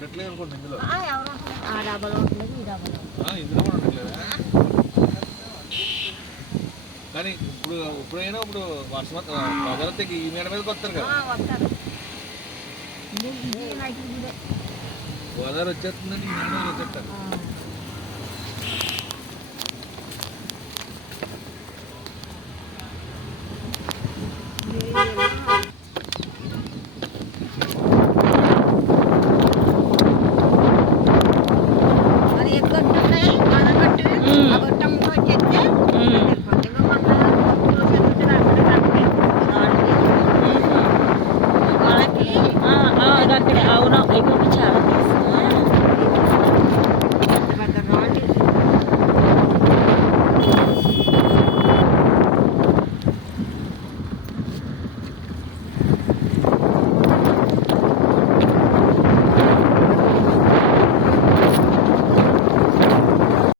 ఉండట్లేదు అనుకోండి ఇందులో. ఎవరు ఆ డబ్బాలో ఉండలేదు, ఈ డబ్బాలో ఇందులో కూడా ఉండట్లేదా? కానీ ఇప్పుడైనా ఇప్పుడు వర్షం ప్రజలంతా ఈ మేడ మీదకి వస్తారు కదా. వస్తారు. గోదావరి వచ్చేస్తుందని మేడ మీద వచ్చేస్తారు.